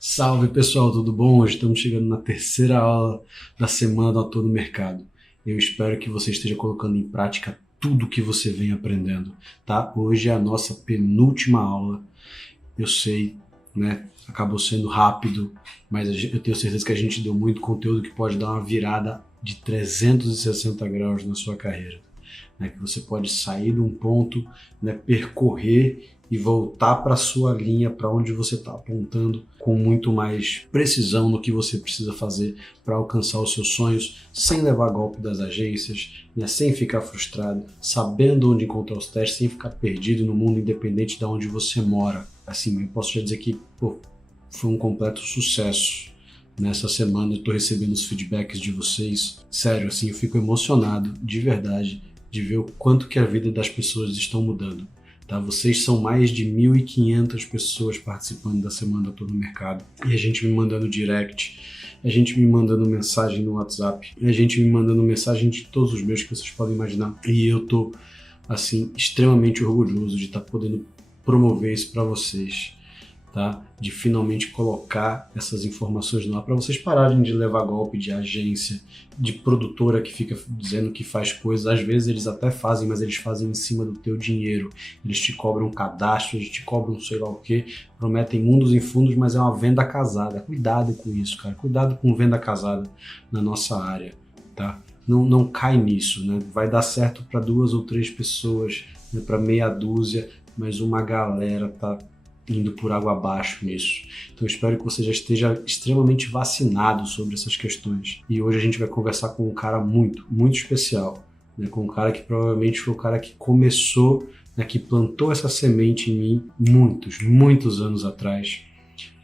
Salve pessoal, tudo bom? Hoje estamos chegando na terceira aula da semana do Ator no Mercado. Eu espero que você esteja colocando em prática tudo que você vem aprendendo, tá? Hoje é a nossa penúltima aula. Eu sei, né? Acabou sendo rápido, mas eu tenho certeza que a gente deu muito conteúdo que pode dar uma virada de 360 graus na sua carreira, né? Que você pode sair de um ponto, né, percorrer e voltar para a sua linha, para onde você está apontando, com muito mais precisão no que você precisa fazer para alcançar os seus sonhos, sem levar golpe das agências, né, sem ficar frustrado, sabendo onde encontrar os testes, sem ficar perdido no mundo, independente de onde você mora. Assim, eu posso já dizer que foi um completo sucesso. Nessa semana eu estou recebendo os feedbacks de vocês. Sério, assim, eu fico emocionado, de verdade, de ver o quanto que a vida das pessoas estão mudando. Tá? Vocês são mais de 1.500 pessoas participando da Semana do Ator no Mercado. E a gente me mandando direct, a gente me mandando mensagem no WhatsApp, a gente me mandando mensagem de todos os meios que vocês podem imaginar. E eu tô, assim, extremamente orgulhoso de estar podendo promover isso para vocês. Tá? De finalmente colocar essas informações no ar para vocês pararem de levar golpe de agência, de produtora que fica dizendo que faz coisas. Às vezes eles até fazem, mas eles fazem em cima do teu dinheiro. Eles te cobram cadastro, eles te cobram sei lá o que, prometem mundos e fundos, mas é uma venda casada. Cuidado com isso, cara. Cuidado com venda casada na nossa área, tá? Não cai nisso, né? Vai dar certo para 2 ou 3 pessoas, né? Para meia dúzia, mas uma galera tá indo por água abaixo nisso. Então eu espero que você já esteja extremamente vacinado sobre essas questões. E hoje a gente vai conversar com um cara muito, muito especial, né? Com um cara que provavelmente foi o cara que começou, né? Que plantou essa semente em mim muitos anos atrás.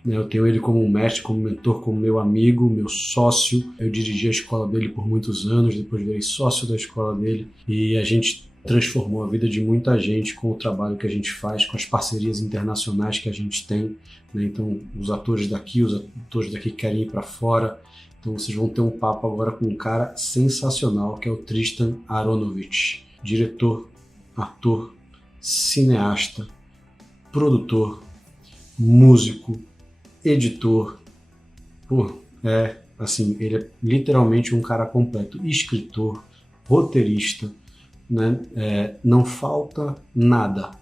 Eu tenho ele como um mestre, como mentor, como meu amigo, meu sócio. Eu dirigi a escola dele por muitos anos, depois virei sócio da escola dele e a gente transformou a vida de muita gente com o trabalho que a gente faz, com as parcerias internacionais que a gente tem, né? Então, os atores daqui querem ir para fora. Então, vocês vão ter um papo agora com um cara sensacional, que é o Tristan Aronovich, diretor, ator, cineasta, produtor, músico, editor. Ele é literalmente um cara completo, escritor, roteirista, né? Não falta nada,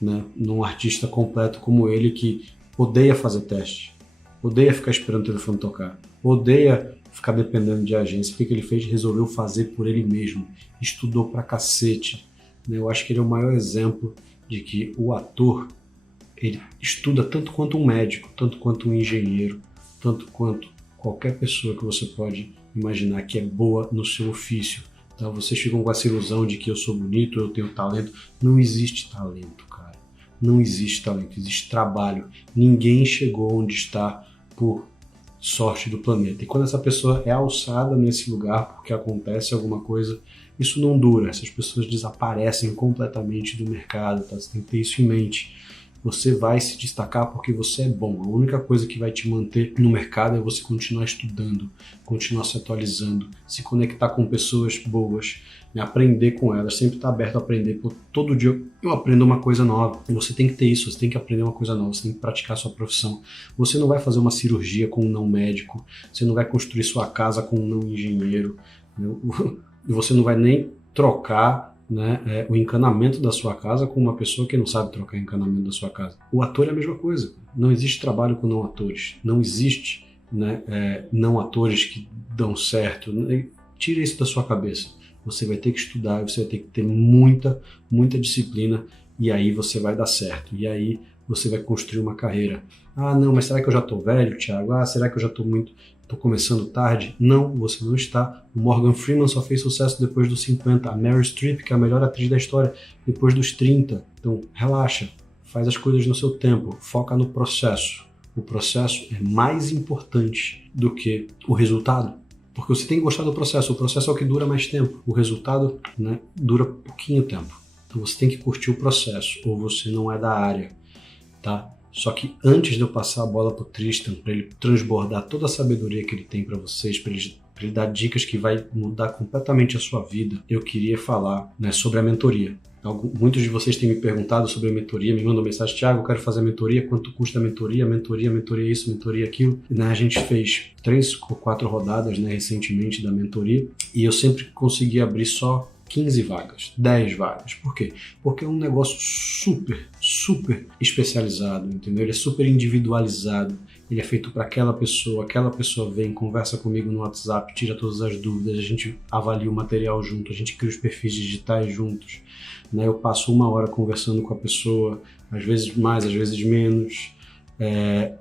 né, num artista completo como ele, que odeia fazer teste, odeia ficar esperando o telefone tocar, odeia ficar dependendo de agência. O que ele fez? Resolveu fazer por ele mesmo, estudou pra cacete, né? Eu acho que ele é o maior exemplo de que o ator, ele estuda tanto quanto um médico, tanto quanto um engenheiro, tanto quanto qualquer pessoa que você pode imaginar que é boa no seu ofício. Então, vocês ficam com essa ilusão de que eu sou bonito, eu tenho talento. Não existe talento, cara. Não existe talento, existe trabalho. Ninguém chegou onde está por sorte do planeta. E quando essa pessoa é alçada nesse lugar porque acontece alguma coisa, isso não dura. Essas pessoas desaparecem completamente do mercado, tá? Você tem que ter isso em mente. Você vai se destacar porque você é bom. A única coisa que vai te manter no mercado é você continuar estudando, continuar se atualizando, se conectar com pessoas boas, né? Aprender com elas, sempre estar aberto a aprender. Todo dia eu aprendo uma coisa nova. Você tem que ter isso, você tem que aprender uma coisa nova, você tem que praticar a sua profissão. Você não vai fazer uma cirurgia com um não médico, você não vai construir sua casa com um não engenheiro, né? Você não vai nem trocar, né, o encanamento da sua casa com uma pessoa que não sabe trocar o encanamento da sua casa. O ator é a mesma coisa. Não existe trabalho com não atores. Não existe, né, não atores que dão certo. Tira isso da sua cabeça. Você vai ter que estudar, você vai ter que ter muita disciplina, e aí você vai dar certo. E aí você vai construir uma carreira. Ah, não, mas será que eu já estou velho, Thiago? Ah, será que eu já estou começando tarde? Não, você não está. O Morgan Freeman só fez sucesso depois dos 50. A Meryl Streep, que é a melhor atriz da história, depois dos 30. Então, relaxa. Faz as coisas no seu tempo. Foca no processo. O processo é mais importante do que o resultado. Porque você tem que gostar do processo. O processo é o que dura mais tempo. O resultado, né, dura pouquinho tempo. Então, você tem que curtir o processo, ou você não é da área, tá? Só que antes de eu passar a bola pro Tristan, para ele transbordar toda a sabedoria que ele tem para vocês, para ele dar dicas que vai mudar completamente a sua vida, eu queria falar, né, sobre a mentoria. Muitos de vocês têm me perguntado sobre a mentoria, me mandam mensagem: Thiago, eu quero fazer a mentoria, quanto custa a mentoria, mentoria isso, mentoria aquilo. Né, a gente fez 3 ou 4 rodadas, né, recentemente da mentoria, e eu sempre consegui abrir só 15 vagas, 10 vagas. Por quê? Porque é um negócio super especializado, entendeu? Ele é super individualizado, ele é feito para aquela pessoa vem, conversa comigo no WhatsApp, tira todas as dúvidas, a gente avalia o material junto, a gente cria os perfis digitais juntos, né? Eu passo 1 hora conversando com a pessoa, às vezes mais, às vezes menos,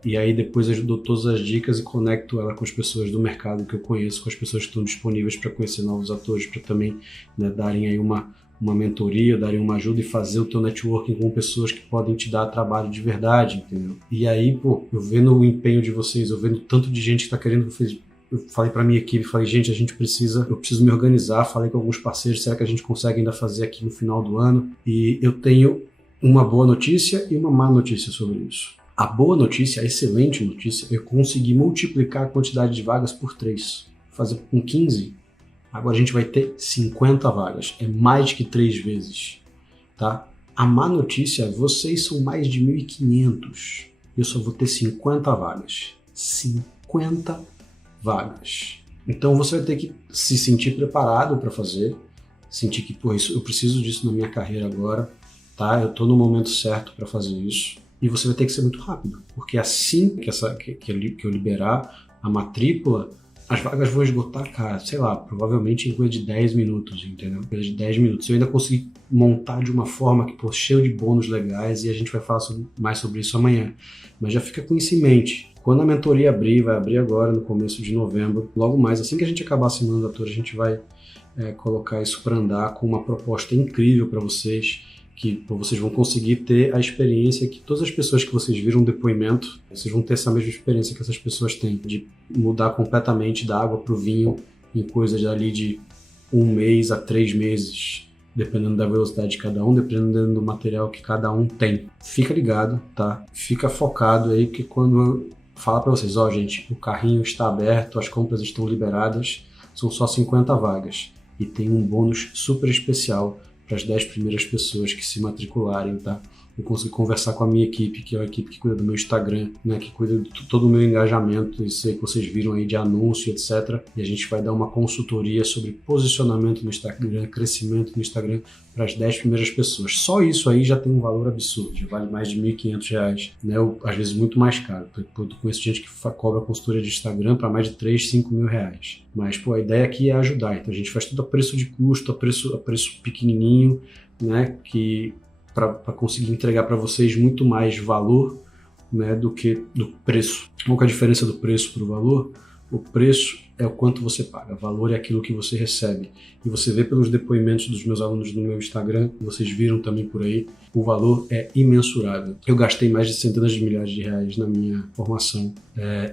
e aí depois eu dou todas as dicas e conecto ela com as pessoas do mercado que eu conheço, com as pessoas que estão disponíveis para conhecer novos atores, para também, né, darem aí uma mentoria, darem uma ajuda e fazer o teu networking com pessoas que podem te dar trabalho de verdade, entendeu? E aí, pô, eu vendo o empenho de vocês, eu vendo tanto de gente que está querendo. Eu falei para minha equipe, falei: gente, eu preciso me organizar, falei com alguns parceiros, será que a gente consegue ainda fazer aqui no final do ano? E eu tenho uma boa notícia e uma má notícia sobre isso. A boa notícia, a excelente notícia, eu consegui multiplicar a quantidade de vagas por 3. Fazer com 15, agora a gente vai ter 50 vagas. É mais que 3 vezes, tá? A má notícia é: vocês são mais de 1.500. Eu só vou ter 50 vagas. 50 vagas. Então você vai ter que se sentir preparado para fazer, sentir que, pô, eu preciso disso na minha carreira agora, tá? Eu tô no momento certo para fazer isso. E você vai ter que ser muito rápido, porque assim que eu liberar a matrícula, as vagas vão esgotar, cara, sei lá, provavelmente em coisa de 10 minutos, entendeu? Coisa de 10 minutos. Eu ainda consegui montar de uma forma que, pô, cheio de bônus legais, e a gente vai falar mais sobre isso amanhã. Mas já fica com isso em mente. Quando a mentoria abrir, vai abrir agora no começo de novembro, logo mais, assim que a gente acabar a Semana do Ator, a gente vai colocar isso para andar com uma proposta incrível para vocês, que vocês vão conseguir ter a experiência que todas as pessoas que vocês viram no depoimento, vocês vão ter essa mesma experiência que essas pessoas têm, de mudar completamente da água para o vinho em coisas dali de 1 mês a 3 meses, dependendo da velocidade de cada um, dependendo do material que cada um tem. Fica ligado, tá? Fica focado aí, que quando eu falar para vocês: ó, gente, o carrinho está aberto, as compras estão liberadas, são só 50 vagas e tem um bônus super especial para as 10 primeiras pessoas que se matricularem, tá? Eu consegui conversar com a minha equipe, que é a equipe que cuida do meu Instagram, né, que cuida de todo o meu engajamento, isso aí que vocês viram aí de anúncio, etc. E a gente vai dar uma consultoria sobre posicionamento no Instagram, crescimento no Instagram para as 10 primeiras pessoas. Só isso aí já tem um valor absurdo, já vale mais de R$1.500, né? Ou, às vezes muito mais caro. Eu conheço gente que cobra consultoria de Instagram para mais de R$3.000, R$5.000. Mas, pô, a ideia aqui é ajudar. Então a gente faz tudo a preço de custo, a preço pequenininho, né? Para conseguir entregar para vocês muito mais valor, né, do que do preço. Qual que é a diferença do preço para o valor? O preço é o quanto você paga, o valor é aquilo que você recebe. E você vê pelos depoimentos dos meus alunos no meu Instagram, vocês viram também por aí, o valor é imensurável. Eu gastei mais de centenas de milhares de reais na minha formação.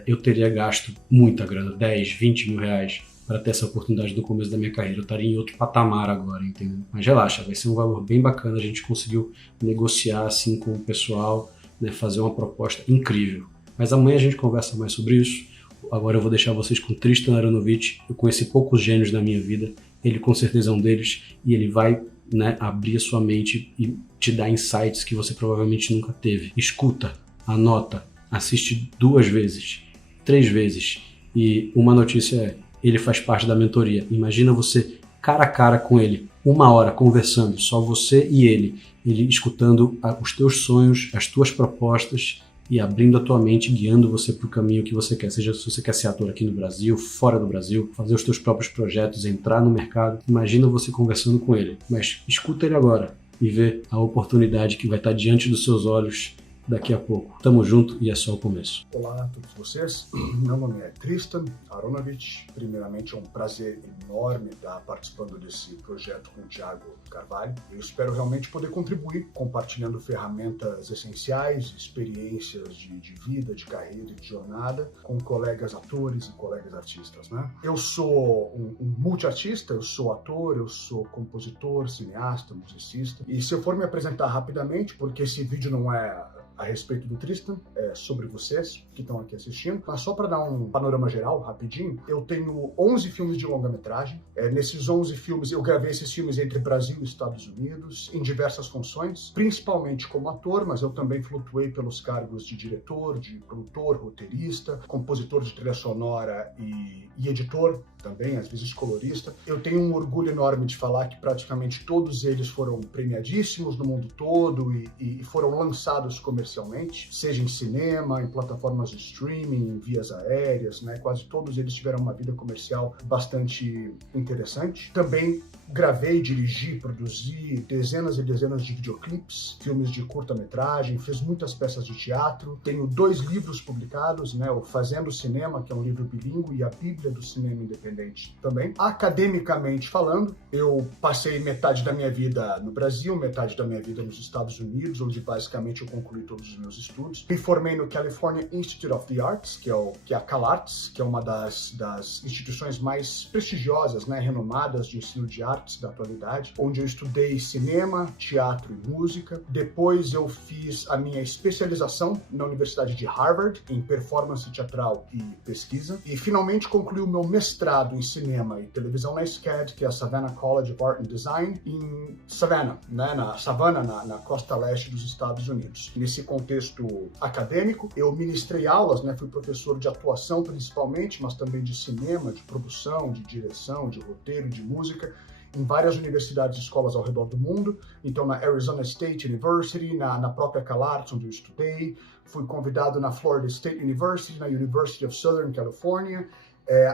Eu teria gasto muita grana, 10, 20 mil reais, para ter essa oportunidade no começo da minha carreira. Eu estaria em outro patamar agora, entendeu? Mas relaxa, vai ser um valor bem bacana. A gente conseguiu negociar assim com o pessoal, né, fazer uma proposta incrível. Mas amanhã a gente conversa mais sobre isso. Agora eu vou deixar vocês com Tristan Aronovich. Eu conheci poucos gênios na minha vida. Ele com certeza é um deles. E ele vai, né, abrir a sua mente e te dar insights que você provavelmente nunca teve. Escuta, anota, assiste 2 vezes, 3 vezes. E uma notícia é: ele faz parte da mentoria. Imagina você cara a cara com ele, 1 hora conversando, só você e ele escutando os teus sonhos, as tuas propostas e abrindo a tua mente, guiando você para o caminho que você quer. Seja se você quer ser ator aqui no Brasil, fora do Brasil, fazer os teus próprios projetos, entrar no mercado. Imagina você conversando com ele. Mas escuta ele agora e vê a oportunidade que vai estar diante dos seus olhos daqui a pouco. Tamo junto e é só o começo. Olá a todos vocês, meu nome é Tristan Aronovich. Primeiramente é um prazer enorme estar participando desse projeto com o Thiago Carvalho. Eu espero realmente poder contribuir compartilhando ferramentas essenciais, experiências de vida, de carreira e de jornada com colegas atores e colegas artistas, né? Eu sou um multiartista, eu sou ator, eu sou compositor, cineasta, musicista. E se eu for me apresentar rapidamente, porque esse vídeo não é a respeito do Tristan, sobre vocês que estão aqui assistindo, mas só para dar um panorama geral, rapidinho, eu tenho 11 filmes de longa-metragem. Nesses 11 filmes, eu gravei esses filmes entre Brasil e Estados Unidos, em diversas funções, principalmente como ator, mas eu também flutuei pelos cargos de diretor, de produtor, roteirista, compositor de trilha sonora e editor também, às vezes colorista. Eu tenho um orgulho enorme de falar que praticamente todos eles foram premiadíssimos no mundo todo e foram lançados comercialmente, seja em cinema, em plataformas de streaming, em vias aéreas, né? Quase todos eles tiveram uma vida comercial bastante interessante. Também gravei, dirigi, produzi dezenas e dezenas de videoclipes, filmes de curta-metragem, fiz muitas peças de teatro. Tenho 2 livros publicados, né? O Fazendo Cinema, que é um livro bilíngue, e a Bíblia do Cinema Independente também. Academicamente falando, eu passei metade da minha vida no Brasil, metade da minha vida nos Estados Unidos, onde basicamente eu concluí todos os meus estudos. Me formei no California Institute of the Arts, que é a CalArts, que é uma das instituições mais prestigiosas, né, renomadas de ensino de artes da atualidade, onde eu estudei cinema, teatro e música. Depois eu fiz a minha especialização na Universidade de Harvard, em performance teatral e pesquisa. E finalmente concluí o meu mestrado em cinema e televisão na SCAD, que é a Savannah College of Art and Design, em Savannah, né, na costa leste dos Estados Unidos. Nesse contexto acadêmico, eu ministrei aulas, né, fui professor de atuação principalmente, mas também de cinema, de produção, de direção, de roteiro, de música, em várias universidades e escolas ao redor do mundo. Então, na Arizona State University, na própria CalArts, onde eu estudei. Fui convidado na Florida State University, na University of Southern California.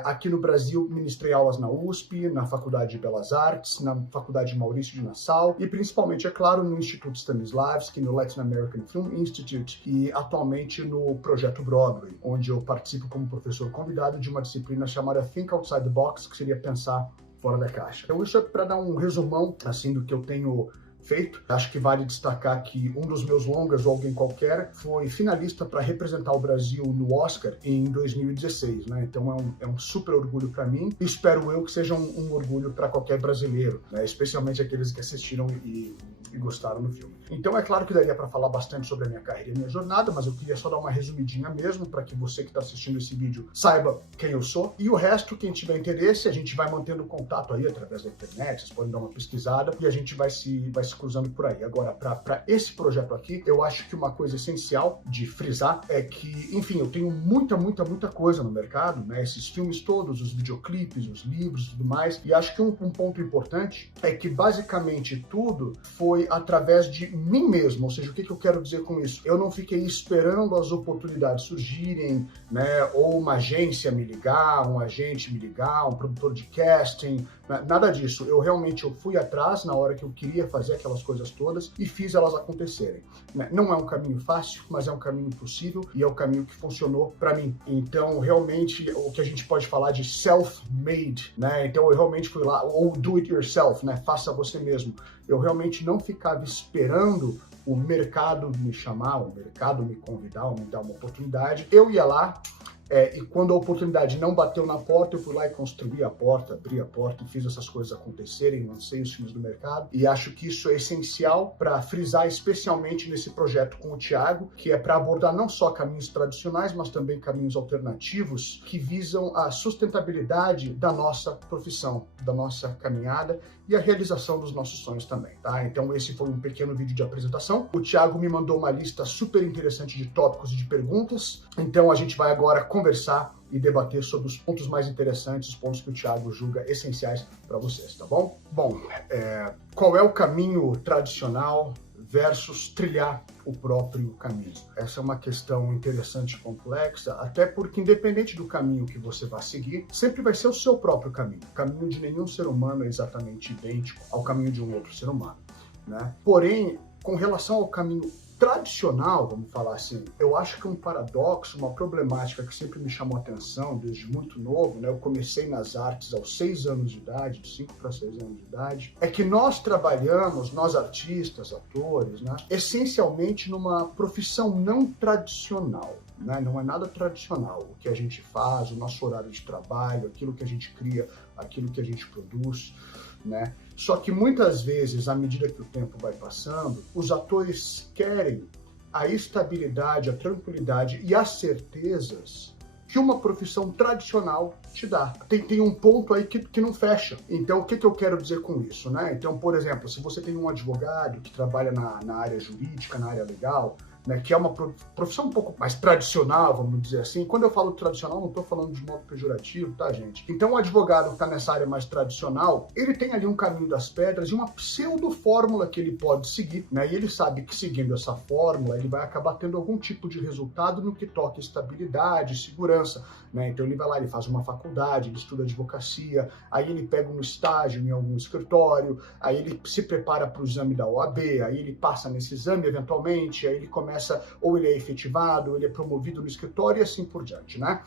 Aqui no Brasil, ministrei aulas na USP, na Faculdade de Belas Artes, na Faculdade Maurício de Nassau e principalmente, é claro, no Instituto Stanislavski, no Latin American Film Institute e atualmente no Projeto Broadway, onde eu participo como professor convidado de uma disciplina chamada Think Outside the Box, que seria pensar fora da caixa. Então isso é para dar um resumão assim do que eu tenho feito. Acho que vale destacar que um dos meus longas, ou alguém qualquer, foi finalista para representar o Brasil no Oscar em 2016, né? Então é um super orgulho para mim e espero eu que seja um orgulho para qualquer brasileiro, né? Especialmente aqueles que assistiram e gostaram do filme. Então é claro que daria para falar bastante sobre a minha carreira e a minha jornada, mas eu queria só dar uma resumidinha mesmo para que você que está assistindo esse vídeo saiba quem eu sou. E o resto, quem tiver interesse, a gente vai mantendo contato aí através da internet, vocês podem dar uma pesquisada e a gente vai se cruzando por aí. Agora, para esse projeto aqui, eu acho que uma coisa essencial de frisar é que, enfim, eu tenho muita coisa no mercado, né? Esses filmes todos, os videoclipes, os livros e tudo mais, e acho que um ponto importante é que basicamente tudo foi através de mim mesmo, ou seja, o que eu quero dizer com isso? Eu não fiquei esperando as oportunidades surgirem, né? Ou uma agência me ligar, um agente me ligar, um produtor de casting, nada disso. Eu fui atrás na hora que eu queria fazer aquelas coisas todas e fiz elas acontecerem. Não é um caminho fácil, mas é um caminho possível e é o caminho que funcionou para mim. Então, realmente, o que a gente pode falar de self-made, né? Então, eu realmente fui lá, ou do it yourself, né? Faça você mesmo. Eu realmente não ficava esperando o mercado me chamar, o mercado me convidar, ou me dar uma oportunidade. Eu ia lá, e quando a oportunidade não bateu na porta, eu fui lá e construí a porta, abri a porta e fiz essas coisas acontecerem, lancei os filmes do mercado. E acho que isso é essencial para frisar, especialmente nesse projeto com o Thiago, que é para abordar não só caminhos tradicionais, mas também caminhos alternativos que visam a sustentabilidade da nossa profissão, da nossa caminhada e a realização dos nossos sonhos também, tá? Então esse foi um pequeno vídeo de apresentação. O Thiago me mandou uma lista super interessante de tópicos e de perguntas, então a gente vai agora conversar e debater sobre os pontos mais interessantes, os pontos que o Thiago julga essenciais para vocês, tá bom? Bom, qual é o caminho tradicional versus trilhar o próprio caminho? Essa é uma questão interessante e complexa, até porque independente do caminho que você vai seguir, sempre vai ser o seu próprio caminho. O caminho de nenhum ser humano é exatamente idêntico ao caminho de um outro ser humano, né? Porém, com relação ao caminho tradicional, vamos falar assim, eu acho que um paradoxo, uma problemática que sempre me chamou a atenção desde muito novo, né? Eu comecei nas artes aos 6 anos de idade, de 5 para 6 anos de idade, é que nós trabalhamos, nós artistas, atores, né? Essencialmente numa profissão não tradicional. Né? Não é nada tradicional. O que a gente faz, o nosso horário de trabalho, aquilo que a gente cria, aquilo que a gente produz, né? Só que muitas vezes, à medida que o tempo vai passando, os atores querem a estabilidade, a tranquilidade e as certezas que uma profissão tradicional te dá. Tem um ponto aí que não fecha. Então, o que eu quero dizer com isso, né? Então, por exemplo, se você tem um advogado que trabalha na área jurídica, na área legal, né, que é uma profissão um pouco mais tradicional, vamos dizer assim. Quando eu falo tradicional, não estou falando de modo pejorativo, tá, gente? Então, o advogado que está nessa área mais tradicional, ele tem ali um caminho das pedras e uma pseudo-fórmula que ele pode seguir, né? E ele sabe que seguindo essa fórmula, ele vai acabar tendo algum tipo de resultado no que toca estabilidade, segurança, né? Então, ele vai lá, ele faz uma faculdade, ele estuda advocacia, aí ele pega um estágio em algum escritório, aí ele se prepara para o exame da OAB, aí ele passa nesse exame eventualmente, aí ele começa, ou ele é efetivado, ou ele é promovido no escritório e assim por diante, né?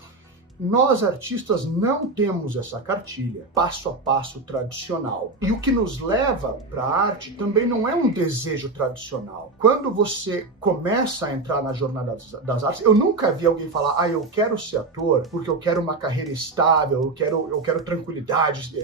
Nós, artistas, não temos essa cartilha passo a passo tradicional. E o que nos leva para a arte também não é um desejo tradicional. Quando você começa a entrar na jornada das artes, eu nunca vi alguém falar, eu quero ser ator porque eu quero uma carreira estável, eu quero tranquilidade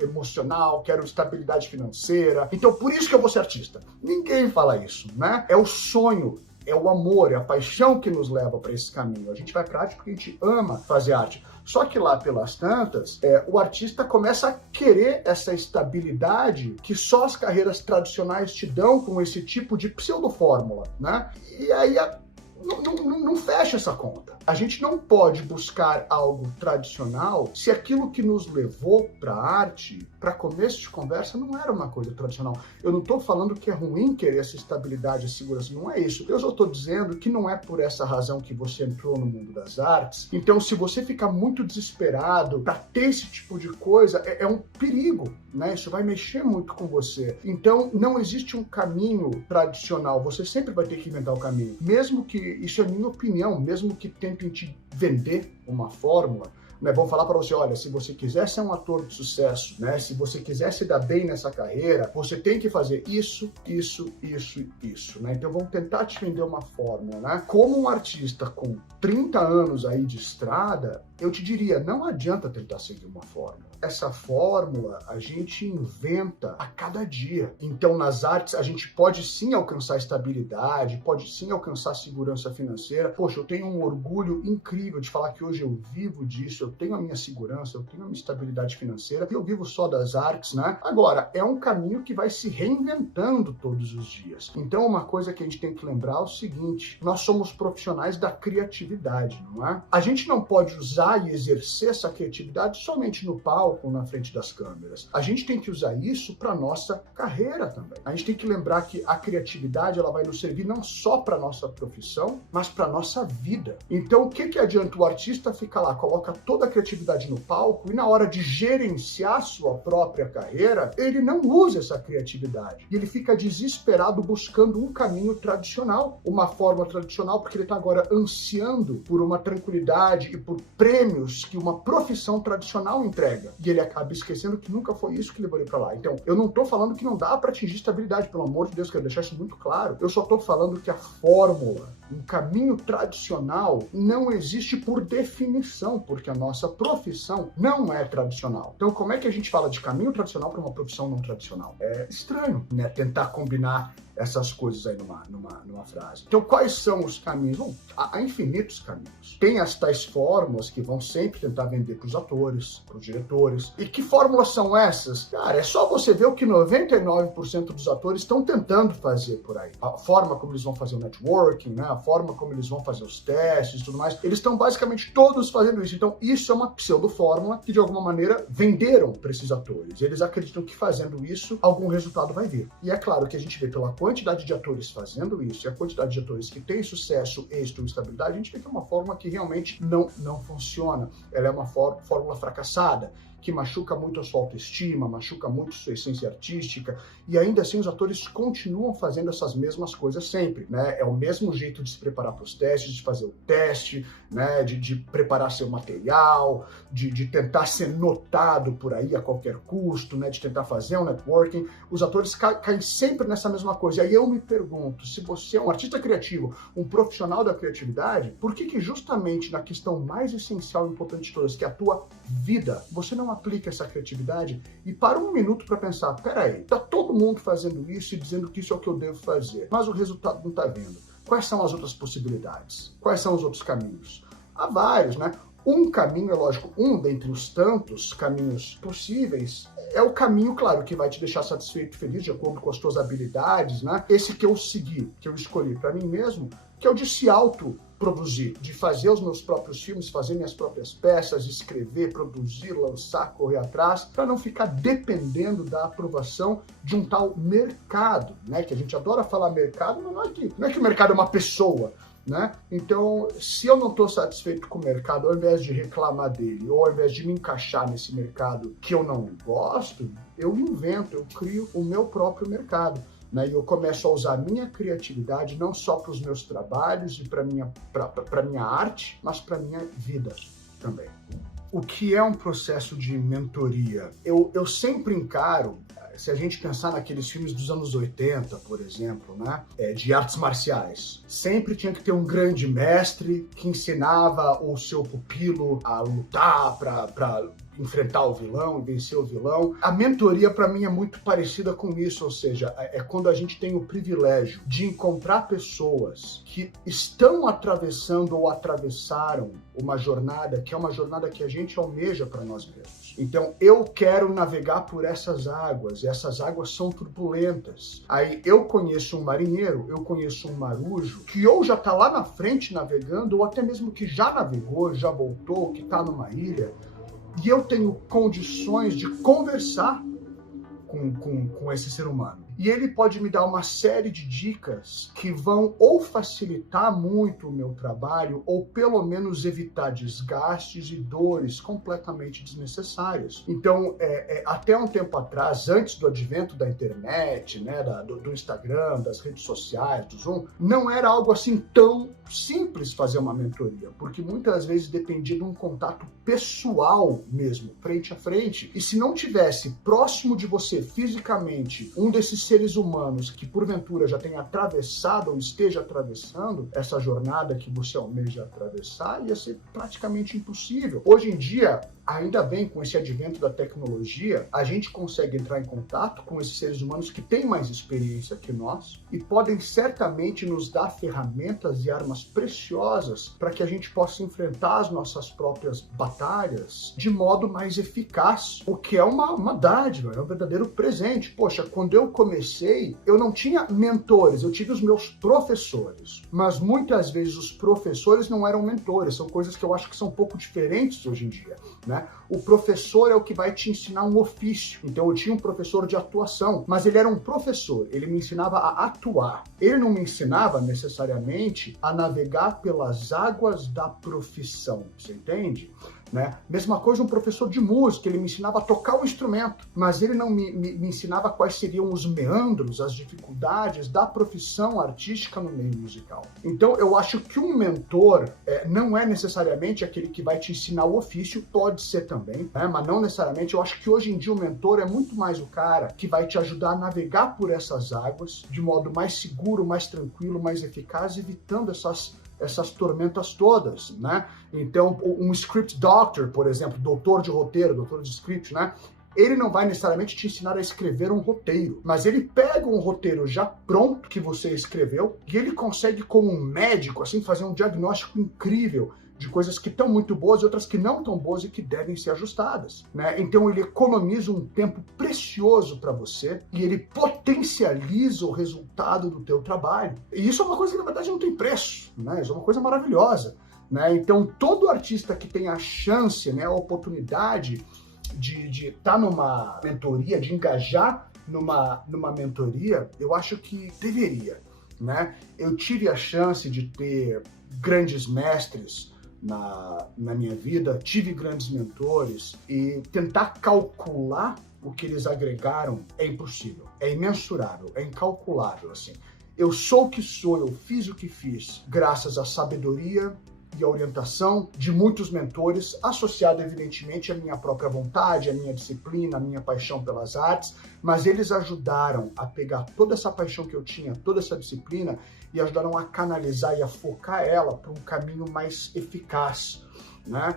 emocional, quero estabilidade financeira. Então, por isso que eu vou ser artista. Ninguém fala isso, né? É o sonho. É o amor, é a paixão que nos leva para esse caminho. A gente vai para arte porque a gente ama fazer arte. Só que lá pelas tantas, o artista começa a querer essa estabilidade que só as carreiras tradicionais te dão com esse tipo de pseudo-fórmula, né? E aí não fecha essa conta. A gente não pode buscar algo tradicional se aquilo que nos levou para a arte, para começo de conversa, não era uma coisa tradicional. Eu não estou falando que é ruim querer essa estabilidade e segurança, não é isso. Eu só estou dizendo que não é por essa razão que você entrou no mundo das artes. Então, se você ficar muito desesperado para ter esse tipo de coisa, é um perigo, né? Isso vai mexer muito com você. Então, não existe um caminho tradicional. Você sempre vai ter que inventar o caminho. Mesmo que, isso é minha opinião, mesmo que tentem te vender uma fórmula, né? Vão falar para você, olha, se você quiser ser um ator de sucesso, né? Se você quiser se dar bem nessa carreira, você tem que fazer isso, né? Então vão tentar te vender uma fórmula, né? Como um artista com 30 anos aí de estrada, eu te diria, não adianta tentar seguir uma fórmula. Essa fórmula a gente inventa a cada dia. Então, nas artes, a gente pode sim alcançar estabilidade, pode sim alcançar segurança financeira. Poxa, eu tenho um orgulho incrível de falar que hoje eu vivo disso, eu tenho a minha segurança, eu tenho a minha estabilidade financeira, e eu vivo só das artes, né? Agora, é um caminho que vai se reinventando todos os dias. Então, uma coisa que a gente tem que lembrar é o seguinte, nós somos profissionais da criatividade, não é? A gente não pode usar e exercer essa criatividade somente no palco, na frente das câmeras. A gente tem que usar isso para nossa carreira também. A gente tem que lembrar que a criatividade ela vai nos servir não só para nossa profissão, mas para nossa vida. Então, o que adianta o artista ficar lá, coloca toda a criatividade no palco e na hora de gerenciar sua própria carreira, ele não usa essa criatividade. E ele fica desesperado buscando um caminho tradicional, uma forma tradicional, porque ele está agora ansiando por uma tranquilidade e por prêmios que uma profissão tradicional entrega. E ele acaba esquecendo que nunca foi isso que levou ele para lá. Então, eu não estou falando que não dá para atingir estabilidade, pelo amor de Deus, quero deixar isso muito claro. Eu só estou falando que a fórmula, um caminho tradicional, não existe por definição, porque a nossa profissão não é tradicional. Então, como é que a gente fala de caminho tradicional para uma profissão não tradicional? É estranho, né? Tentar combinar essas coisas aí numa frase. Então, quais são os caminhos? Bom, há infinitos caminhos. Tem as tais fórmulas que vão sempre tentar vender para os atores, para os diretores. E que fórmulas são essas? Cara, é só você ver o que 99% dos atores estão tentando fazer por aí. A forma como eles vão fazer o networking, né? A forma como eles vão fazer os testes e tudo mais. Eles estão basicamente todos fazendo isso. Então, isso é uma pseudo-fórmula que, de alguma maneira, venderam para esses atores. Eles acreditam que fazendo isso, algum resultado vai vir. E é claro que a gente vê pela quantidade de atores fazendo isso e a quantidade de atores que tem sucesso, êxito e estabilidade, a gente vê que é uma fórmula que realmente não funciona. Ela é uma fórmula fracassada, que machuca muito a sua autoestima, machuca muito a sua essência artística, e ainda assim os atores continuam fazendo essas mesmas coisas sempre, né? É o mesmo jeito de se preparar para os testes, de fazer o teste, né? De preparar seu material, de tentar ser notado por aí a qualquer custo, né? De tentar fazer um networking. Os atores caem sempre nessa mesma coisa. E aí eu me pergunto, se você é um artista criativo, um profissional da criatividade, por que justamente na questão mais essencial e importante de todas, que é a tua vida, você não aplica essa criatividade e para um minuto para pensar, peraí, tá todo mundo fazendo isso e dizendo que isso é o que eu devo fazer, mas o resultado não tá vindo. Quais são as outras possibilidades? Quais são os outros caminhos? Há vários, né? Um caminho, é lógico, um dentre os tantos caminhos possíveis, é o caminho, claro, que vai te deixar satisfeito e feliz de acordo com as tuas habilidades, né? Esse que eu segui, que eu escolhi para mim mesmo, que é o de se autoproduzir, de fazer os meus próprios filmes, fazer minhas próprias peças, escrever, produzir, lançar, correr atrás, para não ficar dependendo da aprovação de um tal mercado, né? Que a gente adora falar mercado, mas não é que o mercado é uma pessoa, né? Então, se eu não estou satisfeito com o mercado, ao invés de reclamar dele, ou ao invés de me encaixar nesse mercado que eu não gosto, eu invento, eu crio o meu próprio mercado. Né, e eu começo a usar a minha criatividade não só para os meus trabalhos e para minha arte, mas para minha vida também. O que é um processo de mentoria? Eu sempre encaro, se a gente pensar naqueles filmes dos anos 80, por exemplo, né, de artes marciais, sempre tinha que ter um grande mestre que ensinava o seu pupilo a lutar para enfrentar o vilão, vencer o vilão. A mentoria, para mim, é muito parecida com isso, ou seja, é quando a gente tem o privilégio de encontrar pessoas que estão atravessando ou atravessaram uma jornada, que é uma jornada que a gente almeja para nós mesmos. Então, eu quero navegar por essas águas, e essas águas são turbulentas. Aí, eu conheço um marinheiro, eu conheço um marujo, que ou já está lá na frente navegando, ou até mesmo que já navegou, já voltou, que está numa ilha, e eu tenho condições de conversar com esse ser humano. E ele pode me dar uma série de dicas que vão ou facilitar muito o meu trabalho, ou pelo menos evitar desgastes e dores completamente desnecessárias. Então, até um tempo atrás, antes do advento da internet, né, do Instagram, das redes sociais, do Zoom, não era algo assim tão simples fazer uma mentoria, porque muitas vezes dependia de um contato pessoal mesmo, frente a frente. E se não tivesse próximo de você fisicamente um desses seres humanos que porventura já tenha atravessado ou esteja atravessando essa jornada que você almeja atravessar, ia ser praticamente impossível. Hoje em dia, ainda bem, com esse advento da tecnologia, a gente consegue entrar em contato com esses seres humanos que têm mais experiência que nós e podem certamente nos dar ferramentas e armas preciosas para que a gente possa enfrentar as nossas próprias batalhas de modo mais eficaz, o que é uma dádiva, é um verdadeiro presente. Poxa, quando eu comecei, eu não tinha mentores, eu tive os meus professores, mas muitas vezes os professores não eram mentores, são coisas que eu acho que são um pouco diferentes hoje em dia, né? O professor é o que vai te ensinar um ofício. Então eu tinha um professor de atuação, mas ele era um professor, ele me ensinava a atuar. Ele não me ensinava necessariamente a navegar pelas águas da profissão, você entende? Né? Mesma coisa um professor de música, ele me ensinava a tocar o instrumento, mas ele não me ensinava quais seriam os meandros, as dificuldades da profissão artística no meio musical. Então eu acho que um mentor não é necessariamente aquele que vai te ensinar o ofício, pode ser também, né? Mas não necessariamente. Eu acho que hoje em dia o mentor é muito mais o cara que vai te ajudar a navegar por essas águas de modo mais seguro, mais tranquilo, mais eficaz, evitando essas tormentas todas, né? Então, um script doctor, por exemplo, doutor de roteiro, doutor de script, né? Ele não vai necessariamente te ensinar a escrever um roteiro, mas ele pega um roteiro já pronto que você escreveu e ele consegue, como um médico, assim, fazer um diagnóstico incrível de coisas que estão muito boas e outras que não estão boas e que devem ser ajustadas, né? Então ele economiza um tempo precioso para você e ele potencializa o resultado do teu trabalho. E isso é uma coisa que na verdade não tem preço, né? Isso é uma coisa maravilhosa, né? Então todo artista que tem a chance, né, a oportunidade de estar numa mentoria, de engajar numa mentoria, eu acho que deveria, né? Eu tive a chance de ter grandes mestres na minha vida, tive grandes mentores e tentar calcular o que eles agregaram é impossível, é imensurável, é incalculável, assim. Eu sou o que sou, eu fiz o que fiz, graças à sabedoria e à orientação de muitos mentores, associado evidentemente à minha própria vontade, à minha disciplina, à minha paixão pelas artes, mas eles ajudaram a pegar toda essa paixão que eu tinha, toda essa disciplina, e ajudaram a canalizar e a focar ela para um caminho mais eficaz. né?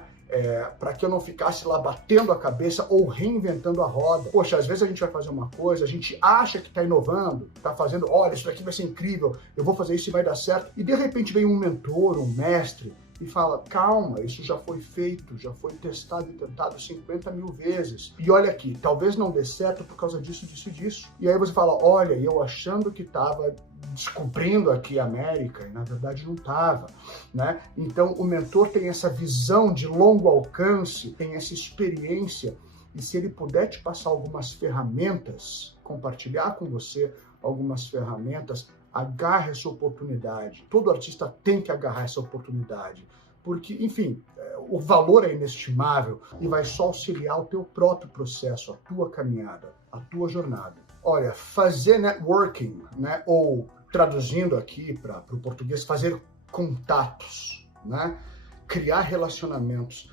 Para que eu não ficasse lá batendo a cabeça ou reinventando a roda. Poxa, às vezes a gente vai fazer uma coisa, a gente acha que está inovando, está fazendo, olha, isso aqui vai ser incrível, eu vou fazer isso e vai dar certo. E de repente vem um mentor, um mestre, e fala, calma, isso já foi feito, já foi testado e tentado 50 mil vezes. E olha aqui, talvez não dê certo por causa disso, disso e disso. E aí você fala, olha, eu achando que estava descobrindo aqui a América, e na verdade não estava, né? Então o mentor tem essa visão de longo alcance, tem essa experiência, e se ele puder te passar algumas ferramentas, compartilhar com você algumas ferramentas, agarre essa oportunidade. Todo artista tem que agarrar essa oportunidade, porque, enfim, o valor é inestimável e vai só auxiliar o teu próprio processo, a tua caminhada, a tua jornada. Olha, fazer networking, né, ou traduzindo aqui para o português, fazer contatos, né, criar relacionamentos,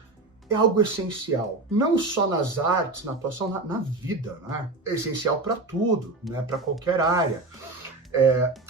é algo essencial, não só nas artes, na atuação, na vida, né? É essencial para tudo, né, para qualquer área.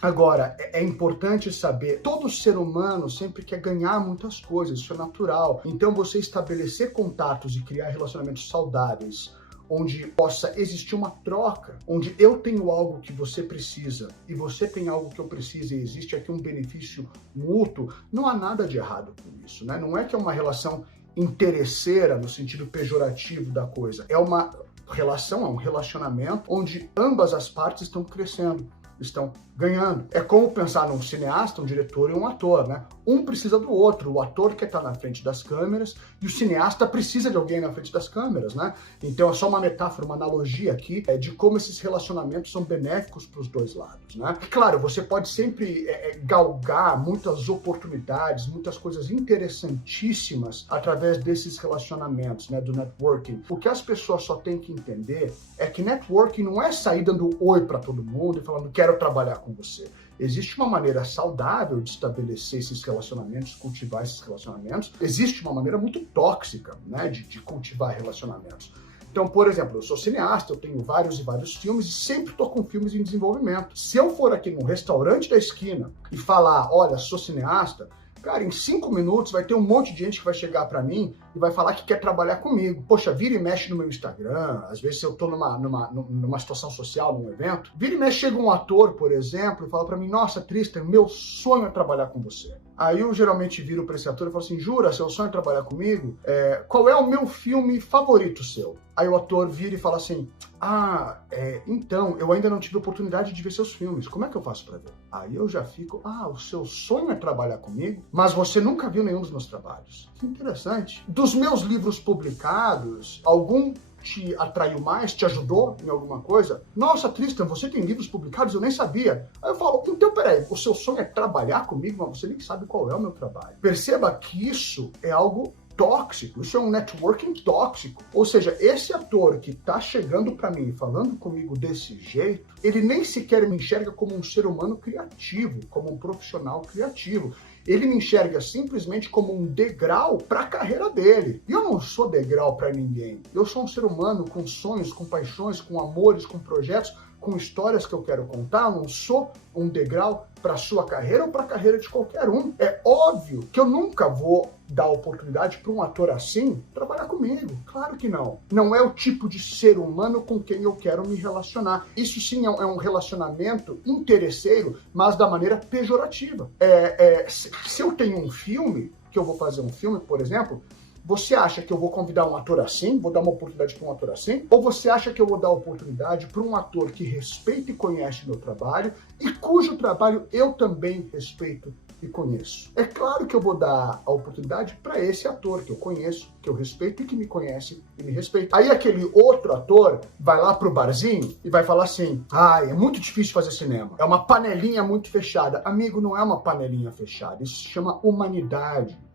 Agora, é importante saber, todo ser humano sempre quer ganhar muitas coisas, isso é natural. Então, você estabelecer contatos e criar relacionamentos saudáveis, onde possa existir uma troca, onde eu tenho algo que você precisa e você tem algo que eu preciso e existe aqui um benefício mútuo, não há nada de errado com isso, né? Não é que é uma relação interesseira no sentido pejorativo da coisa, é uma relação, é um relacionamento onde ambas as partes estão crescendo, estão ganhando. É como pensar num cineasta, um diretor e um ator, né? Um precisa do outro. O ator quer estar na frente das câmeras e o cineasta precisa de alguém na frente das câmeras, né? Então é só uma metáfora, uma analogia aqui de como esses relacionamentos são benéficos para os dois lados, né? E, claro, você pode sempre galgar muitas oportunidades, muitas coisas interessantíssimas através desses relacionamentos, né? Do networking. O que as pessoas só têm que entender é que networking não é sair dando oi para todo mundo e falando quero trabalhar com você. Existe uma maneira saudável de estabelecer esses relacionamentos, cultivar esses relacionamentos. Existe uma maneira muito tóxica, né, de cultivar relacionamentos. Então, por exemplo, eu sou cineasta, eu tenho vários e vários filmes e sempre estou com filmes em desenvolvimento. Se eu for aqui num restaurante da esquina e falar, olha, sou cineasta, cara, em 5 minutos vai ter um monte de gente que vai chegar para mim e vai falar que quer trabalhar comigo. Poxa, vira e mexe no meu Instagram, às vezes eu tô numa situação social, num evento, vira e mexe, chega um ator, por exemplo, e fala para mim, nossa, Tristan, meu sonho é trabalhar com você. Aí eu geralmente viro para esse ator e falo assim, jura, seu sonho é trabalhar comigo? Qual é o meu filme favorito seu? Aí o ator vira e fala assim, então, eu ainda não tive a oportunidade de ver seus filmes, como é que eu faço para ver? Aí eu já fico, o seu sonho é trabalhar comigo, mas você nunca viu nenhum dos meus trabalhos. Que interessante. Dos meus livros publicados, algum te atraiu mais, te ajudou em alguma coisa? Nossa, Tristan, você tem livros publicados? Eu nem sabia. Aí eu falo, então peraí, o seu sonho é trabalhar comigo, mas você nem sabe qual é o meu trabalho. Perceba que isso é algo tóxico, isso é um networking tóxico. Ou seja, esse ator que tá chegando para mim falando comigo desse jeito, ele nem sequer me enxerga como um ser humano criativo, como um profissional criativo. Ele me enxerga simplesmente como um degrau para a carreira dele. E eu não sou degrau para ninguém. Eu sou um ser humano com sonhos, com paixões, com amores, com projetos, com histórias que eu quero contar. Eu não sou um degrau para a sua carreira ou para a carreira de qualquer um. É óbvio que eu nunca vou dar oportunidade para um ator assim trabalhar comigo. Claro que não. Não é o tipo de ser humano com quem eu quero me relacionar. Isso sim é um relacionamento interesseiro, mas da maneira pejorativa. Se eu tenho um filme, que eu vou fazer um filme, por exemplo, você acha que eu vou convidar um ator assim, vou dar uma oportunidade para um ator assim? Ou você acha que eu vou dar oportunidade para um ator que respeita e conhece meu trabalho e cujo trabalho eu também respeito e conheço? É claro que eu vou dar a oportunidade para esse ator que eu conheço, que eu respeito e que me conhece e me respeita. Aí aquele outro ator vai lá pro barzinho e vai falar assim, é muito difícil fazer cinema, é uma panelinha muito fechada. Amigo, não é uma panelinha fechada, isso se chama humanidade.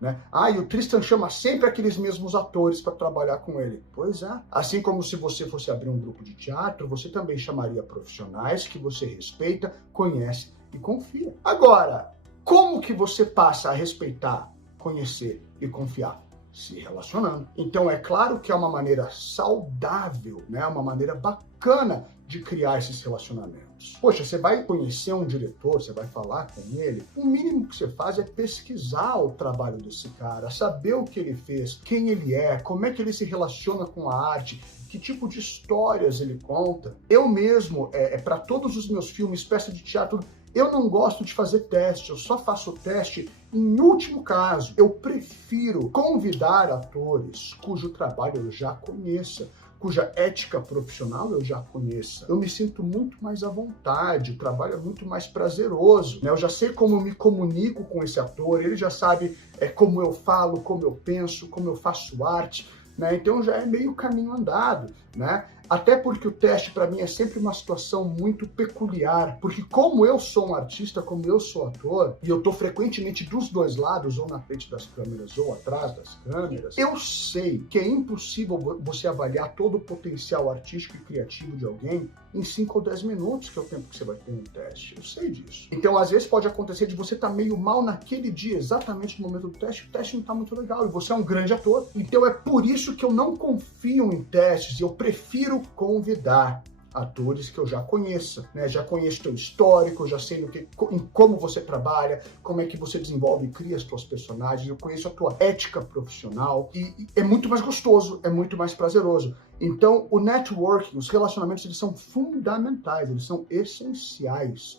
Né? E o Tristan chama sempre aqueles mesmos atores para trabalhar com ele. Pois é. Assim como se você fosse abrir um grupo de teatro, você também chamaria profissionais que você respeita, conhece e confia. Agora, como que você passa a respeitar, conhecer e confiar? se relacionando. Então é claro que é uma maneira saudável, né? Uma maneira bacana de criar esses relacionamentos. Poxa, você vai conhecer um diretor, você vai falar com ele, o mínimo que você faz é pesquisar o trabalho desse cara, saber o que ele fez, quem ele é, como é que ele se relaciona com a arte, que tipo de histórias ele conta. Eu mesmo, para todos os meus filmes, peça de teatro, eu não gosto de fazer teste, eu só faço teste em último caso. Eu prefiro convidar atores cujo trabalho eu já conheça, cuja ética profissional eu já conheça. Eu me sinto muito mais à vontade, o trabalho é muito mais prazeroso, né? Eu já sei como eu me comunico com esse ator, ele já sabe como eu falo, como eu penso, como eu faço arte, né? Então já é meio caminho andado, né? Até porque o teste para mim é sempre uma situação muito peculiar, porque como eu sou um artista, como eu sou ator, e eu tô frequentemente dos dois lados, ou na frente das câmeras ou atrás das câmeras, eu sei que é impossível você avaliar todo o potencial artístico e criativo de alguém em 5 ou 10 minutos, que é o tempo que você vai ter no teste. Eu sei disso. Então, às vezes pode acontecer de você estar meio mal naquele dia, exatamente no momento do teste, o teste não está muito legal, e você é um grande ator. Então é por isso que eu não confio em testes, e eu prefiro convidar atores que eu já conheça, né? Já conheço teu histórico, já sei em como você trabalha, como é que você desenvolve e cria as tuas personagens, eu conheço a tua ética profissional e é muito mais gostoso, é muito mais prazeroso. Então, o networking, os relacionamentos, eles são fundamentais, eles são essenciais.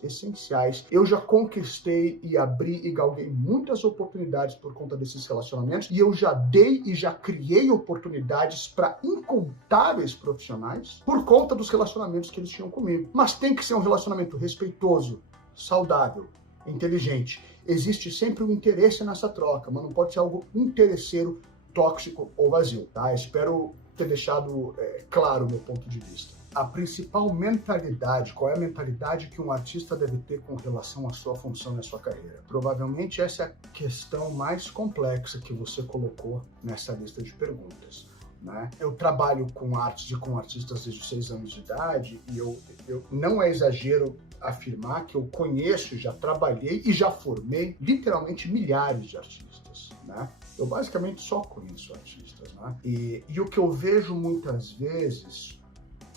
Eu já conquistei e abri e galguei muitas oportunidades por conta desses relacionamentos e eu já dei e já criei oportunidades para incontáveis profissionais por conta dos relacionamentos que eles tinham comigo. Mas tem que ser um relacionamento respeitoso, saudável, inteligente. Existe sempre um interesse nessa troca, mas não pode ser algo interesseiro, tóxico ou vazio, tá? Espero ter deixado claro o meu ponto de vista. A principal mentalidade, qual é a mentalidade que um artista deve ter com relação à sua função na sua carreira? Provavelmente essa é a questão mais complexa que você colocou nessa lista de perguntas, né? Eu trabalho com artes e com artistas desde os 6 anos de idade e eu não é exagero afirmar que eu conheço, já trabalhei e já formei literalmente milhares de artistas, né? Eu basicamente só conheço artistas, né? E o que eu vejo muitas vezes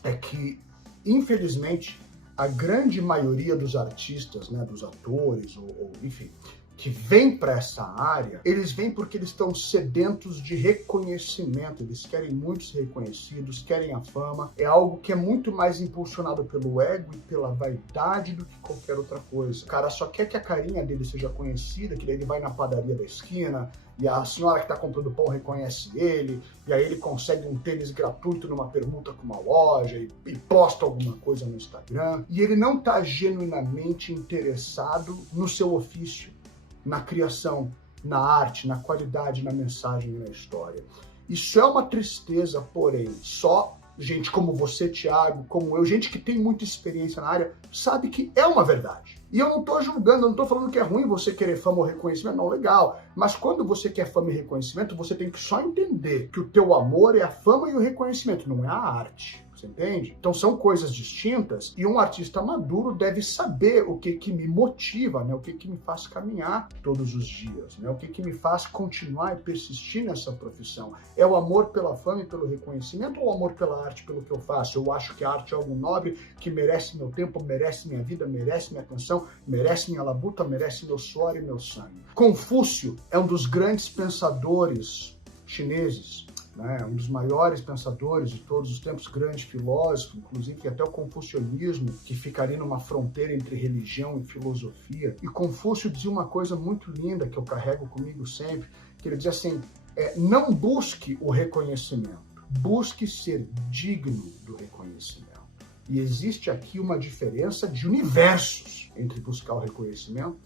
é que, infelizmente, a grande maioria dos artistas, né, dos atores, ou enfim, que vêm para essa área, eles vêm porque eles estão sedentos de reconhecimento, eles querem muito ser reconhecidos, querem a fama, é algo que é muito mais impulsionado pelo ego e pela vaidade do que qualquer outra coisa. O cara só quer que a carinha dele seja conhecida, que daí ele vai na padaria da esquina, e a senhora que está comprando pão reconhece ele, e aí ele consegue um tênis gratuito numa permuta com uma loja, e posta alguma coisa no Instagram, e ele não está genuinamente interessado no seu ofício, na criação, na arte, na qualidade, na mensagem e na história. Isso é uma tristeza, porém, só gente como você, Thiago, como eu, gente que tem muita experiência na área, sabe que é uma verdade. E eu não estou julgando, eu não estou falando que é ruim você querer fama ou reconhecimento, não, legal. Mas quando você quer fama e reconhecimento, você tem que só entender que o teu amor é a fama e o reconhecimento, não é a arte. Você entende? Então são coisas distintas e um artista maduro deve saber o que me motiva, né? O que me faz caminhar todos os dias, né? O que me faz continuar e persistir nessa profissão. É o amor pela fama e pelo reconhecimento ou o amor pela arte, pelo que eu faço? Eu acho que a arte é algo nobre, que merece meu tempo, merece minha vida, merece minha atenção, merece minha labuta, merece meu suor e meu sangue. Confúcio é um dos grandes pensadores chineses, né, um dos maiores pensadores de todos os tempos, grande filósofo, inclusive até o confucionismo, que fica ali numa fronteira entre religião e filosofia. E Confúcio dizia uma coisa muito linda que eu carrego comigo sempre, que ele dizia assim, não busque o reconhecimento, busque ser digno do reconhecimento. E existe aqui uma diferença de universos entre buscar o reconhecimento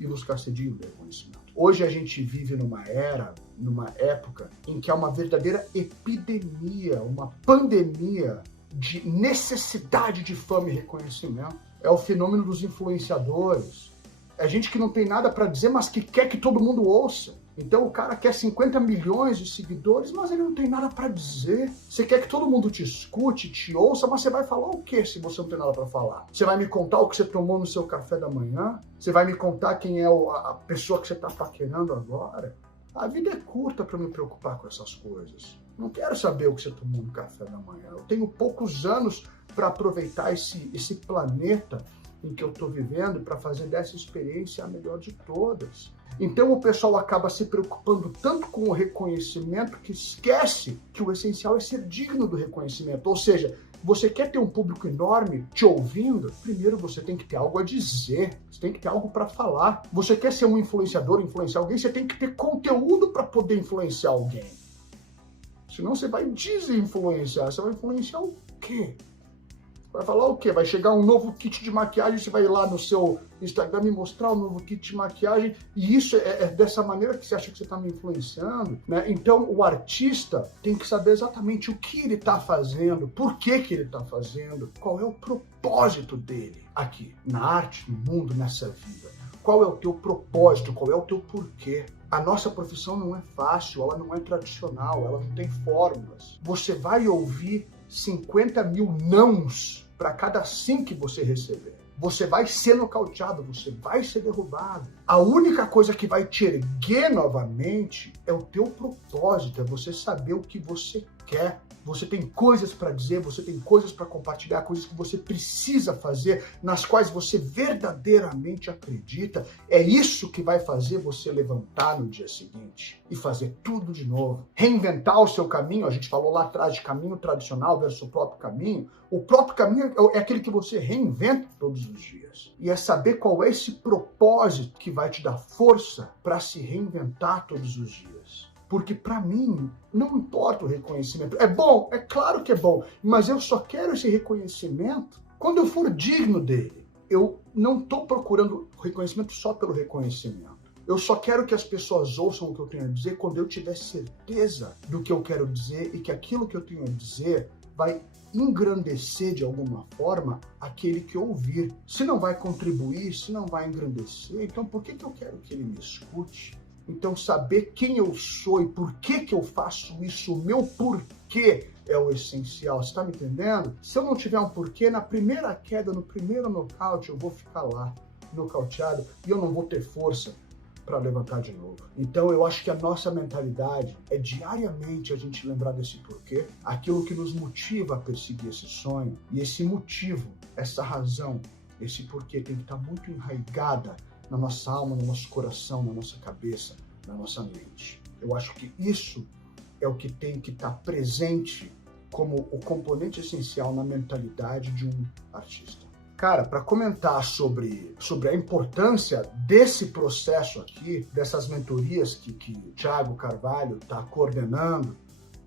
e buscar ser digno do reconhecimento. Hoje a gente vive numa época em que há uma verdadeira epidemia, uma pandemia de necessidade de fama e reconhecimento. É o fenômeno dos influenciadores. É gente que não tem nada para dizer, mas que quer que todo mundo ouça. Então o cara quer 50 milhões de seguidores, mas ele não tem nada para dizer. Você quer que todo mundo te escute, te ouça, mas você vai falar o quê se você não tem nada para falar? Você vai me contar o que você tomou no seu café da manhã? Você vai me contar quem é a pessoa que você está paquerando agora? A vida é curta para me preocupar com essas coisas. Não quero saber o que você tomou no café da manhã. Eu tenho poucos anos para aproveitar esse planeta em que eu estou vivendo para fazer dessa experiência a melhor de todas. Então o pessoal acaba se preocupando tanto com o reconhecimento que esquece que o essencial é ser digno do reconhecimento. Ou seja, você quer ter um público enorme te ouvindo? Primeiro você tem que ter algo a dizer, você tem que ter algo para falar. Você quer ser um influenciador, influenciar alguém, você tem que ter conteúdo para poder influenciar alguém. Senão você vai desinfluenciar, você vai influenciar o quê? Vai falar o quê? Vai chegar um novo kit de maquiagem, você vai ir lá no seu Instagram me mostrar um novo kit de maquiagem, e isso é dessa maneira que você acha que você está me influenciando, né? Então o artista tem que saber exatamente o que ele está fazendo, por que ele está fazendo, qual é o propósito dele aqui, na arte, no mundo, nessa vida. Qual é o teu propósito, qual é o teu porquê. A nossa profissão não é fácil, ela não é tradicional, ela não tem fórmulas. Você vai ouvir 50 mil nãos para cada sim que você receber. Você vai ser nocauteado, você vai ser derrubado. A única coisa que vai te erguer novamente é o teu propósito, é você saber o que você quer. Você tem coisas para dizer, você tem coisas para compartilhar, coisas que você precisa fazer, nas quais você verdadeiramente acredita. É isso que vai fazer você levantar no dia seguinte e fazer tudo de novo. Reinventar o seu caminho, a gente falou lá atrás de caminho tradicional versus o próprio caminho. O próprio caminho é aquele que você reinventa todos os dias. E é saber qual é esse propósito que vai te dar força para se reinventar todos os dias. Porque para mim, não importa o reconhecimento. É bom, é claro que é bom, mas eu só quero esse reconhecimento quando eu for digno dele. Eu não estou procurando reconhecimento só pelo reconhecimento. Eu só quero que as pessoas ouçam o que eu tenho a dizer quando eu tiver certeza do que eu quero dizer e que aquilo que eu tenho a dizer vai engrandecer de alguma forma aquele que ouvir. Se não vai contribuir, se não vai engrandecer, então por que eu quero que ele me escute? Então, saber quem eu sou e por que eu faço isso, o meu porquê é o essencial. Você está me entendendo? Se eu não tiver um porquê, na primeira queda, no primeiro nocaute, eu vou ficar lá, nocauteado, e eu não vou ter força para levantar de novo. Então, eu acho que a nossa mentalidade é diariamente a gente lembrar desse porquê, aquilo que nos motiva a perseguir esse sonho, e esse motivo, essa razão, esse porquê tem que estar muito enraizada na nossa alma, no nosso coração, na nossa cabeça, na nossa mente. Eu acho que isso é o que tem que estar presente como o componente essencial na mentalidade de um artista. Cara, para comentar sobre a importância desse processo aqui, dessas mentorias que o Thiago Carvalho está coordenando,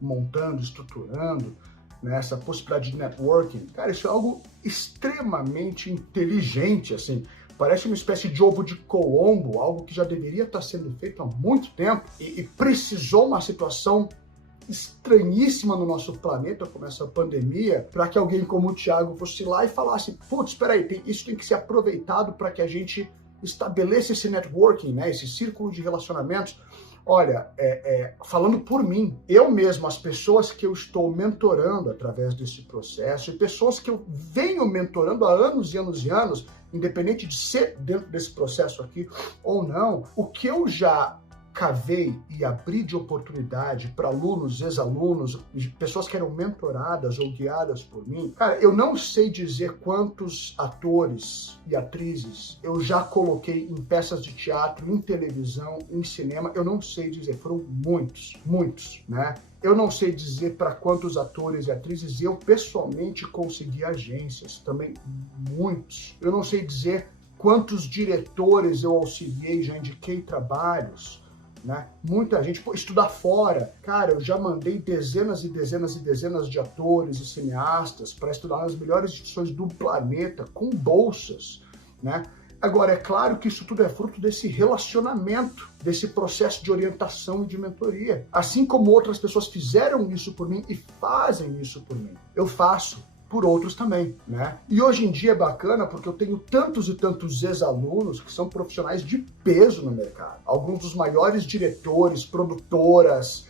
montando, estruturando, né, essa possibilidade de networking, cara, isso é algo extremamente inteligente, assim. Parece uma espécie de ovo de Colombo, algo que já deveria estar sendo feito há muito tempo e precisou uma situação estranhíssima no nosso planeta, como essa pandemia, para que alguém como o Thiago fosse lá e falasse, putz, espera aí, isso tem que ser aproveitado para que a gente estabeleça esse networking, né, esse círculo de relacionamentos. Olha, falando por mim, eu mesmo, as pessoas que eu estou mentorando através desse processo e pessoas que eu venho mentorando há anos e anos e anos, independente de ser dentro desse processo aqui ou não, o que eu já cavei e abri de oportunidade para alunos, ex-alunos, pessoas que eram mentoradas ou guiadas por mim, cara, eu não sei dizer quantos atores e atrizes eu já coloquei em peças de teatro, em televisão, em cinema, eu não sei dizer, foram muitos, né? Eu não sei dizer para quantos atores e atrizes eu pessoalmente consegui agências, também muitos. Eu não sei dizer quantos diretores eu auxiliei, já indiquei trabalhos, né? Muita gente, estudar fora. Cara, eu já mandei dezenas e dezenas e dezenas de atores e cineastas para estudar nas melhores instituições do planeta, com bolsas, né? Agora, é claro que isso tudo é fruto desse relacionamento, desse processo de orientação e de mentoria. Assim como outras pessoas fizeram isso por mim e fazem isso por mim, eu faço por outros também, né? E hoje em dia é bacana porque eu tenho tantos e tantos ex-alunos que são profissionais de peso no mercado. Alguns dos maiores diretores, produtoras,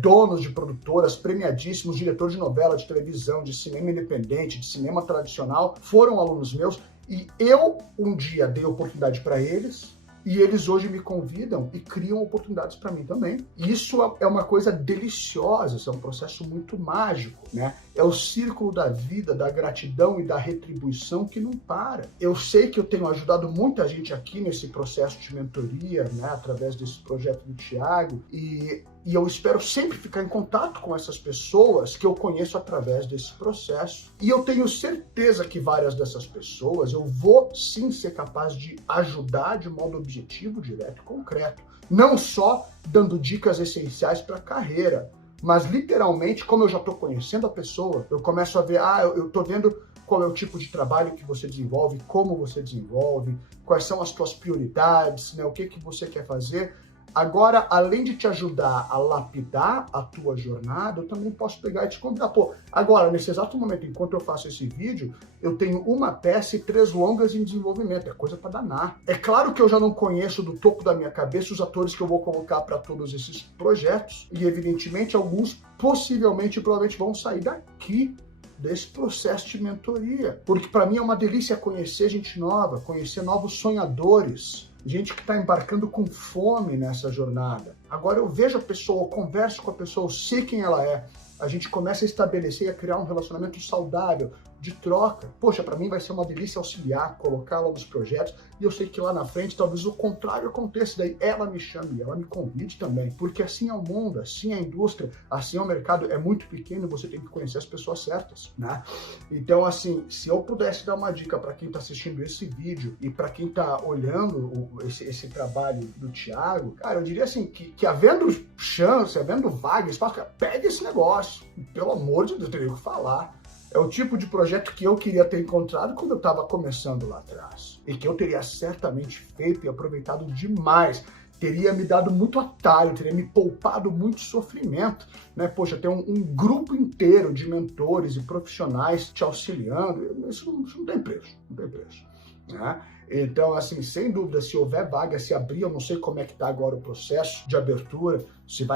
donos de produtoras, premiadíssimos, diretores de novela, de televisão, de cinema independente, de cinema tradicional, foram alunos meus e eu um dia dei oportunidade para eles E eles hoje me convidam e criam oportunidades para mim também. E isso é uma coisa deliciosa, isso é um processo muito mágico, né? É o círculo da vida, da gratidão e da retribuição que não para. Eu sei que eu tenho ajudado muita gente aqui nesse processo de mentoria, né, através desse projeto do Thiago, e eu espero sempre ficar em contato com essas pessoas que eu conheço através desse processo. E eu tenho certeza que várias dessas pessoas eu vou sim ser capaz de ajudar de modo objetivo, direto e concreto. Não só dando dicas essenciais para a carreira, mas literalmente, como eu já estou conhecendo a pessoa, eu começo a ver, eu estou vendo qual é o tipo de trabalho que você desenvolve, como você desenvolve, quais são as tuas prioridades, né, o que você quer fazer. Agora, além de te ajudar a lapidar a tua jornada, eu também posso pegar e te convidar. Agora, nesse exato momento, enquanto eu faço esse vídeo, eu tenho uma peça e 3 longas em desenvolvimento. É coisa para danar. É claro que eu já não conheço do topo da minha cabeça os atores que eu vou colocar para todos esses projetos. E, evidentemente, alguns possivelmente, provavelmente vão sair daqui, desse processo de mentoria. Porque para mim é uma delícia conhecer gente nova, conhecer novos sonhadores, gente que está embarcando com fome nessa jornada. Agora eu vejo a pessoa, eu converso com a pessoa, eu sei quem ela é, a gente começa a estabelecer e a criar um relacionamento saudável, de troca. Poxa, para mim vai ser uma delícia auxiliar, colocá-la nos projetos, e eu sei que lá na frente talvez o contrário aconteça, daí ela me chame, ela me convide também, porque assim é o mundo, assim é a indústria, assim é o mercado, é muito pequeno, você tem que conhecer as pessoas certas, né? Então, assim, se eu pudesse dar uma dica para quem está assistindo esse vídeo e para quem está olhando esse trabalho do Thiago, cara, eu diria assim, que havendo chance, havendo vaga, espaço, cara, pega esse negócio, pelo amor de Deus, eu tenho que falar. É o tipo de projeto que eu queria ter encontrado quando eu estava começando lá atrás. E que eu teria certamente feito e aproveitado demais. Teria me dado muito atalho, teria me poupado muito sofrimento, né? Poxa, ter um grupo inteiro de mentores e profissionais te auxiliando, isso não tem preço, não tem preço, né? Então, assim, sem dúvida, se houver vaga, se abrir, eu não sei como é que está agora o processo de abertura, se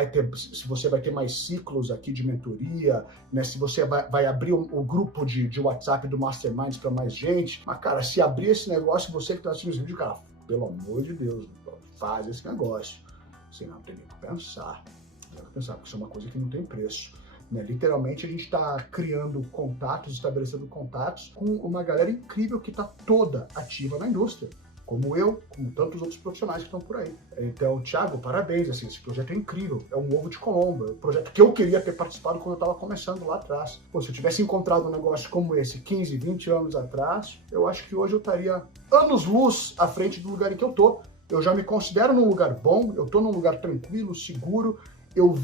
você vai ter mais ciclos aqui de mentoria, né? Se você vai abrir o grupo de WhatsApp do Masterminds para mais gente. Mas, cara, se abrir esse negócio, você que está assistindo esse vídeo, cara, pelo amor de Deus, faz esse negócio. Senão tem que pensar. Tem que pensar, porque isso é uma coisa que não tem preço. Né? Literalmente, a gente está criando contatos, estabelecendo contatos com uma galera incrível que está toda ativa na indústria, como eu, como tantos outros profissionais que estão por aí. Então, Thiago, parabéns, assim, esse projeto é incrível, é um ovo de Colombo, é um projeto que eu queria ter participado quando eu estava começando lá atrás. Pô, se eu tivesse encontrado um negócio como esse 15, 20 anos atrás, eu acho que hoje eu estaria anos-luz à frente do lugar em que eu tô. Eu já me considero num lugar bom, eu tô num lugar tranquilo, seguro, eu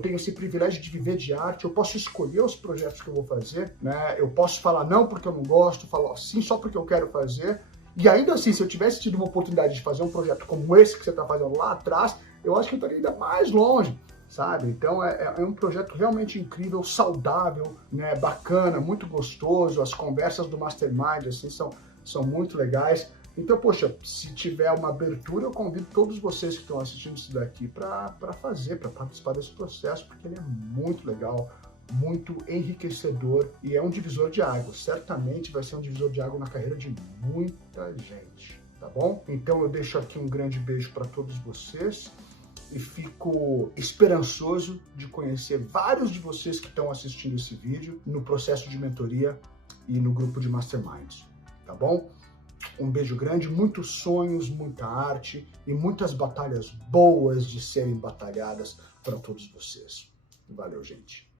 tenho esse privilégio de viver de arte, eu posso escolher os projetos que eu vou fazer, né? Eu posso falar não porque eu não gosto, falar sim só porque eu quero fazer. E ainda assim, se eu tivesse tido uma oportunidade de fazer um projeto como esse que você está fazendo lá atrás, eu acho que eu estaria ainda mais longe, sabe? Então é um projeto realmente incrível, saudável, né? Bacana, muito gostoso. As conversas do Mastermind assim, são muito legais. Então, poxa, se tiver uma abertura, eu convido todos vocês que estão assistindo isso daqui para participar desse processo, porque ele é muito legal, muito enriquecedor e é um divisor de águas. Certamente vai ser um divisor de água na carreira de muita gente, tá bom? Então eu deixo aqui um grande beijo para todos vocês e fico esperançoso de conhecer vários de vocês que estão assistindo esse vídeo no processo de mentoria e no grupo de Masterminds, tá bom? Um beijo grande, muitos sonhos, muita arte e muitas batalhas boas de serem batalhadas para todos vocês. Valeu, gente.